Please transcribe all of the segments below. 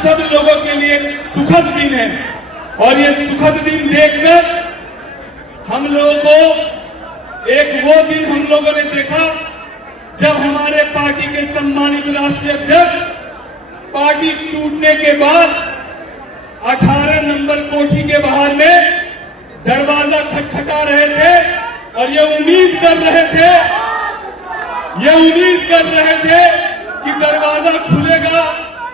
सब लोगों के लिए एक सुखद दिन है और ये सुखद दिन देखकर हम लोगों को एक वो दिन हम लोगों ने देखा जब हमारे पार्टी के सम्मानित राष्ट्रीय अध्यक्ष पार्टी टूटने के बाद 18 नंबर कोठी के बाहर में दरवाजा खटखटा रहे थे और ये उम्मीद कर रहे थे कि दरवाजा खुलेगा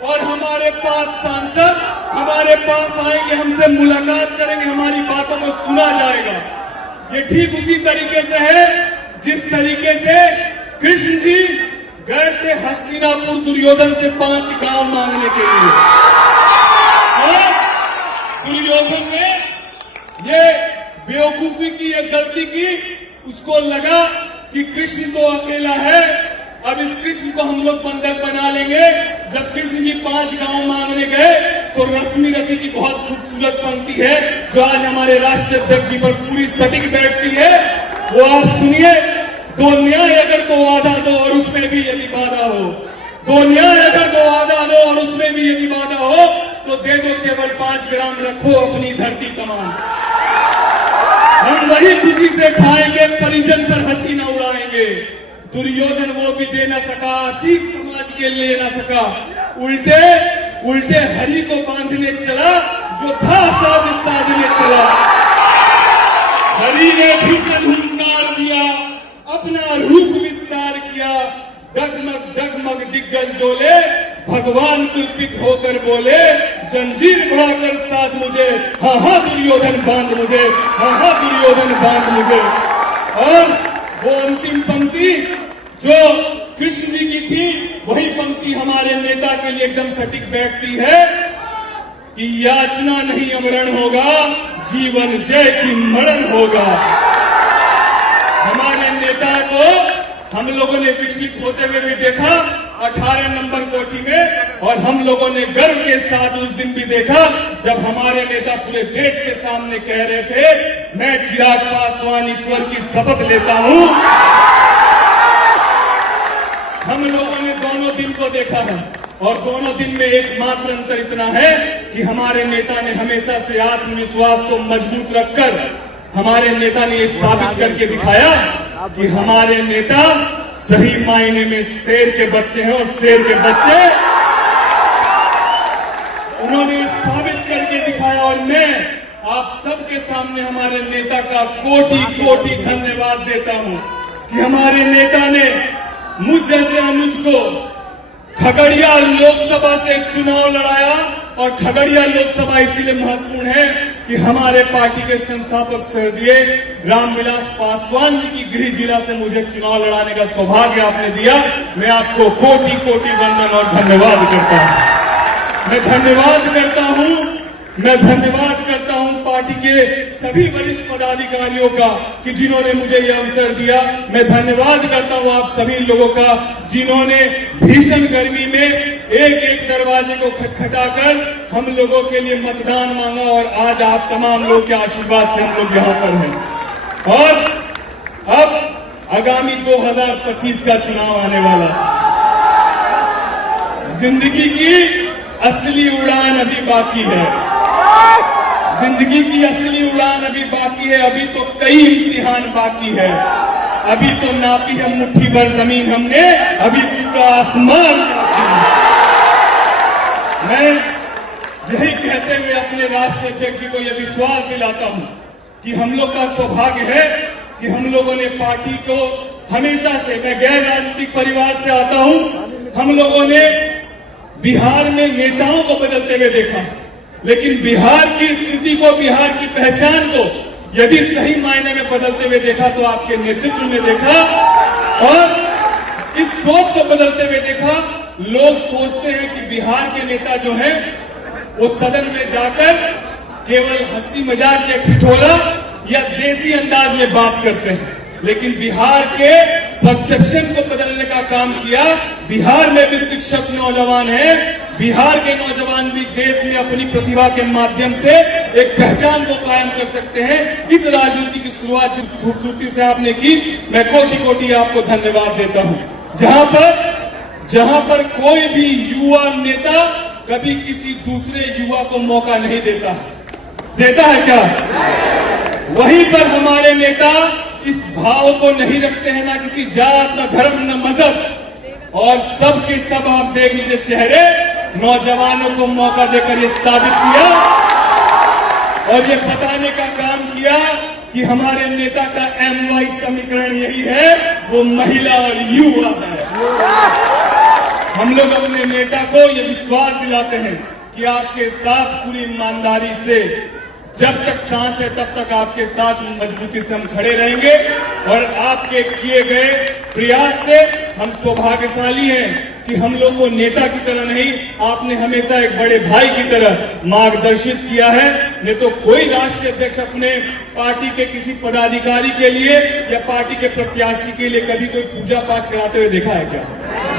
और हमारे 5 सांसद हमारे पास आएंगे, हमसे मुलाकात करेंगे, हमारी बातों को सुना जाएगा। ये ठीक उसी तरीके से है जिस तरीके से कृष्ण जी गए थे हस्तिनापुर दुर्योधन से 5 गांव मांगने के लिए और दुर्योधन ने ये बेवकूफी की, ये गलती की, उसको लगा कि कृष्ण तो अकेला है, अब इस कृष्ण को हम लोग बंधक बना लेंगे। जब कृष्ण जी 5 गांव मांगने गए तो रश्मि रति की बहुत खूबसूरत पंक्ति है जो आज हमारे राष्ट्रीय अध्यक्ष जी पर पूरी सटीक बैठती है, वो आप सुनिए। 2 न्याय अगर को वादा दो और उसमें भी यदि बाधा हो, 2 न्याय अगर को वादा दो और उसमें भी यदि बाधा हो तो दे दो केवल 5 ग्राम, रखो अपनी धरती तमाम। हम वही खुशी से खाएंगे, परिजन पर हंसी न उड़ाएंगे। दुर्योधन वो भी दे न सका, आशीष समाज के लिए न सका, उल्टे हरि को बांधने चला जो था साधने चला। हरि ने भीषण हुंकार दिया, अपना रूप विस्तार किया, डगमग दिग्गज डोले, भगवान कुलपित होकर बोले, जंजीर बढ़ाकर साथ मुझे, हाँ हाँ दुर्योधन बांध मुझे, हाँ हाँ दुर्योधन बांध मुझे। और वो अंतिम पंक्ति जो कृष्ण जी की थी वही पंक्ति हमारे नेता के लिए एकदम सटीक बैठती है कि याचना नहीं अमरण होगा, जीवन जय की मरण होगा। हमारे नेता को हम लोगों ने विचलित होते हुए भी देखा 18 नंबर कोठी में, और हम लोगों ने गर्व के साथ उस दिन भी देखा जब हमारे नेता पूरे देश के सामने कह रहे थे, मैं चिराग पासवान ईश्वर की शपथ लेता हूं। हम लोगों ने दोनों दिन को देखा है और दोनों दिन में एकमात्र अंतर इतना है कि हमारे नेता ने हमेशा से आत्मविश्वास को मजबूत रखकर हमारे नेता ने ये साबित करके दिखाया कि हमारे नेता सही मायने में शेर के बच्चे हैं और शेर के बच्चे उन्होंने साबित करके दिखाया। और मैं आप सबके सामने हमारे नेता का कोटि धन्यवाद देता हूं कि हमारे नेता ने मुझ जैसे अनुज को खगड़िया लोकसभा से चुनाव लड़ाया। और खगड़िया लोकसभा इसीलिए महत्वपूर्ण है कि हमारे पार्टी के संस्थापक स्वर्गीय रामविलास पासवान जी की गृह जिला से मुझे चुनाव लड़ाने का सौभाग्य आपने दिया। मैं आपको कोटि वंदन और धन्यवाद करता हूं। मैं धन्यवाद करता हूं पार्टी के सभी वरिष्ठ पदाधिकारियों का कि जिन्होंने मुझे यह अवसर दिया। मैं धन्यवाद करता हूं आप सभी लोगों का जिन्होंने भीषण गर्मी में एक दरवाजे को खटखटाकर हम लोगों के लिए मतदान मांगा और आज आप तमाम लोग के आशीर्वाद से हम लोग यहाँ पर हैं। और अब आगामी 2025 का चुनाव आने वाला, जिंदगी की असली उड़ान अभी बाकी है, जिंदगी की असली उड़ान अभी बाकी है। अभी तो कई इम्तिहान बाकी है, अभी तो नापी है मुट्ठी भर जमीन हमने, अभी पूरा आसमान। मैं यही कहते हुए अपने राष्ट्रीय अध्यक्ष जी को यह विश्वास दिलाता हूं कि हम लोग का सौभाग्य है कि हम लोगों ने पार्टी को हमेशा से, मैं गैर राजनीतिक परिवार से आता हूं, हम लोगों ने बिहार में नेताओं को बदलते हुए देखा, लेकिन बिहार की स्थिति को, बिहार की पहचान को यदि सही मायने में बदलते हुए देखा तो आपके नेतृत्व में देखा। और इस सोच को बदलते हुए देखा, लोग सोचते हैं कि बिहार के नेता जो हैं वो सदन में जाकर केवल हंसी मजाक या ठिठोला या देसी अंदाज में बात करते हैं, लेकिन बिहार के परसेप्शन को बदलने का काम किया। बिहार में भी शिक्षक नौजवान हैं, बिहार के नौजवान भी देश में अपनी प्रतिभा के माध्यम से एक पहचान को कायम कर सकते हैं। इस राजनीति की शुरुआत जिस खूबसूरती से आपने की, मैं कोटि आपको धन्यवाद देता हूं। जहां पर कोई भी युवा नेता कभी किसी दूसरे युवा को मौका नहीं देता है। देता है क्या? वहीं पर हमारे नेता इस भाव को नहीं रखते हैं, ना किसी जात, ना धर्म, ना मजहब, और सब के सब आप देख लीजिए चेहरे, नौजवानों को मौका देकर ये साबित किया और ये बताने का काम किया कि हमारे नेता का MY समीकरण यही है, वो महिला और युवा है। हम लोग अपने नेता को ये विश्वास दिलाते हैं कि आपके साथ पूरी ईमानदारी से, जब तक सांस है तब तक आपके साथ मजबूती से हम खड़े रहेंगे, और आपके किए गए प्रयास से हम सौभाग्यशाली हैं कि हम लोग को नेता की तरह नहीं, आपने हमेशा एक बड़े भाई की तरह मार्गदर्शित किया है। नहीं तो कोई राष्ट्रीय अध्यक्ष अपने पार्टी के किसी पदाधिकारी के लिए या पार्टी के प्रत्याशी के लिए कभी कोई पूजा पाठ कराते हुए देखा है क्या?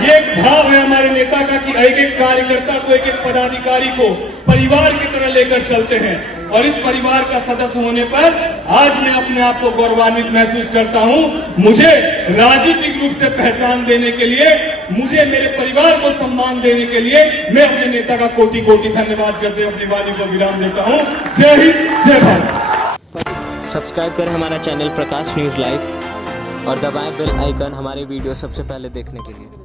ये एक भाव है हमारे नेता का कि एक एक कार्यकर्ता को, एक एक पदाधिकारी को परिवार की तरह लेकर चलते हैं, और इस परिवार का सदस्य होने पर आज मैं अपने आप को गौरवान्वित महसूस करता हूं। मुझे राजनीतिक रूप से पहचान देने के लिए, मुझे मेरे परिवार को सम्मान देने के लिए मैं अपने नेता का कोटि कोटि धन्यवाद करते हुए अपनी वाणी को विराम देता हूं। जय हिंद, जय भारत। सब्सक्राइब करें हमारा चैनल प्रकाश न्यूज लाइव और दबाएं बेल आइकन हमारे वीडियो सबसे पहले देखने के लिए।